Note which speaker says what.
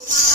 Speaker 1: મારે